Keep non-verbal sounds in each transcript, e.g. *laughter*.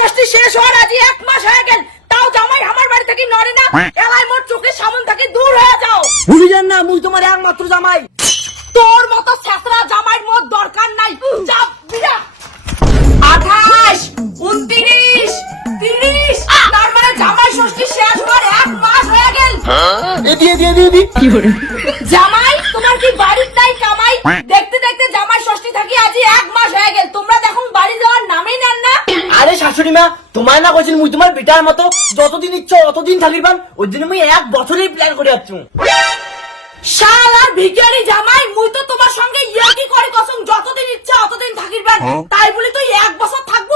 ষষ্ঠী শেষ হওয়ার আজ এক মাস হয়ে গেল। তাও জামাই আমার বাড়ি থেকে নড়ে না। এলাই মোর চোখের সামন থেকে দূর হয়ে যাও। ভুলি যান না মুই তোমার একমাত্র জামাই। তোর মতো ছেঁচড়া জামাইয়ের মোর দরকার নাই। চাপ বিরা আঠাশ উনত্রিশ তিরিশ। তার মানে জামাই ষষ্ঠী শেষ হওয়ার এক মাস হয়ে গেল। এদি এদি এদি এদি জামাই তোমার কি বাড়ির নাই কামাই? দেখতে দেখতে জামাই ষষ্ঠী থাকি আজ এক মাস হয়ে গেল তোমরা দেখুন বাড়ি যাওয়ার নামই নেন না আরে শাশুড়ি মা তোমার না কইছিল মুই তোমার বেটার মতো যতদিন ইচ্ছা অতদিন থাকিবান ওই জন্য মুই এক বছরই প্ল্যান করে যাচ্ছি। শালা ভিখারি জামাই মুই তো তোমার সঙ্গে ইয়াকি করে কসম? যতদিন ইচ্ছা অতদিন থাকিবেন তাই বলি তুই এক বছর থাকব?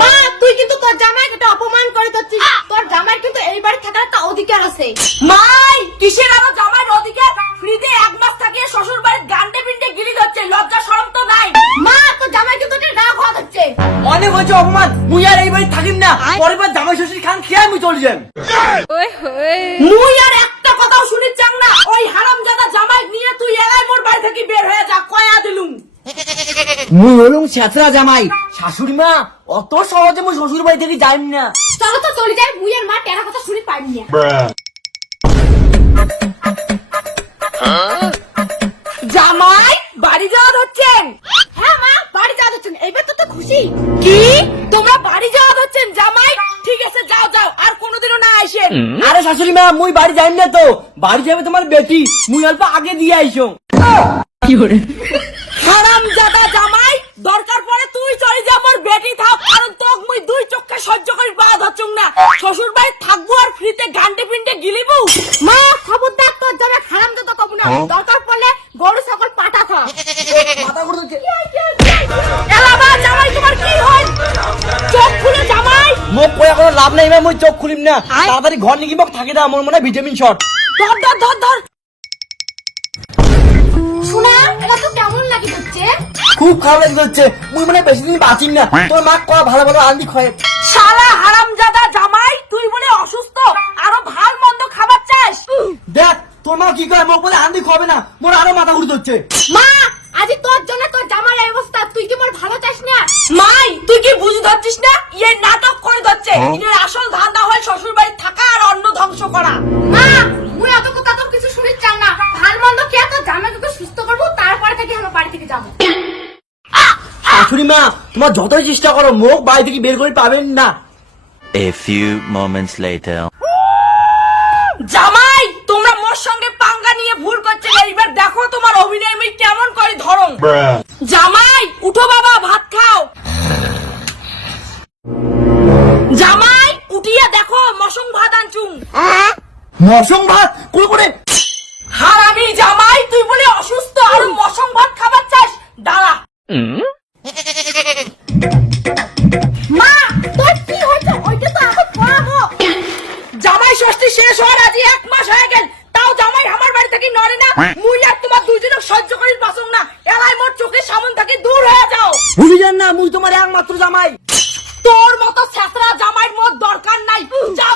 মা তুই কিন্তু তোর জামাইকে একটা অপমান করে দিচ্ছিস তোর জামাই কিন্তু এই বাড়ি থাকার একটা অধিকার আছে। মাই কিসের আরও অপমান? মুই আর এই বাড়ি থাকিম না। পরের বার জামাই শ্বশুর খান খেয়ে মুই চলে মুই আর একটা কথাও শুনিচ্ছাম না। ওই হারামজাদা জামাই নিয়ে তুই এলাই মোর বাড়ি থেকে বের হয়ে যা কয়া দিলুম। মুই হলুম ছেঁচড়া জামাই। শাশুড়ি মা অত সহজে মুই শ্বশুর বাড়ি থেকে যাইম না। চলো তো চলে যাই মুইয়ের মা টেরা কথা শুনি পাইনি না। খুশি? কি? তোমরা বাড়ি যাওয়া হচ্ছেন জামাই? ঠিক আছে যাও যাও। আর কোনোদিনও না আসেন। আরে শাশুড়ি মা মুই বাড়ি যাইম না তো। বাড়ি যাবে তোমার বেটি। মুই অল্প আগে দিয়ে আইসো। হারাম জাদা জামাই দরকার পড়ে তুই চলে যা মোর বেটি থাক। কারণ তোক মুই দুই চোখে সহ্য করি পাওয়া ধরছুম না। শ্বশুর বাড়ি থাকব আর ফ্রিতে গান্ডে পিন্ডে গিলিবু। মা খবরদার তোর জামাই খারাম যত কব না। দরকার পড়লে গরু ছাগল পাটা খা। *laughs* মোক কয়া কোনো লাভ নাই এবার মুই চোখ খুলিম না। তাড়াতাড়ি ঘর নিকি মোক থাকে না আমার মনে ভিটামিন শট ধর ধর ধর ধর। শোনা এটা তো কেমন লাগে হচ্ছে খুব খারাপ হচ্ছে মুই মনে বেশি দিন বাঁচিম না। তোর মা কয়া ভালো ভালো আন্দি খয়ে। শালা হারামজাদা জামাই তুই বলে অসুস্থ আরও ভালো মন্দ খাবার চাস। দেখ তোর মা কি করে মোক বলে আন্দি খাবে না। মোর আরও মাথা ঘুরতে হচ্ছে। মা আজ তোর জন্য তোর জামার অবস্থা। তুই কি মোর ভালো চাস না? মাই শাশুড়ি মা তোমার যতই চেষ্টা করো মুখ বাড়ি থেকে বের করে পাবেন না। A few moments later. জামাই তোমরা মোর সঙ্গে পাঙ্গা নিয়ে ভুল করছে এইবার দেখো তোমার অভিনয় আমি কেমন করে ধরং। জামাই উঠো বাবা ভাত খাও। জামাই উঠিয়া দেখো মশং ভাত আনছুং মশং ভাত? করে করে হারামি জামাই তুই বলে অসুস্থ আর মশং ভাত খাবার চাস। দাঁড়া। শেষ হওয়ার আজই এক মাস হয়ে গেল। তাও জামাই আমার বাড়ি থেকে নড়ে না। হ্যাঁ। মুই তোমার তোমার দুইজন সহ্য করি বাসম না। এলাই মোর চোখের সামন থেকে দূর হয়ে যাও। ভুলি যান না মুই তোমার একমাত্র জামাই। তোর মতো ছেঁচড়া জামাইর মোর দরকার নাই। যা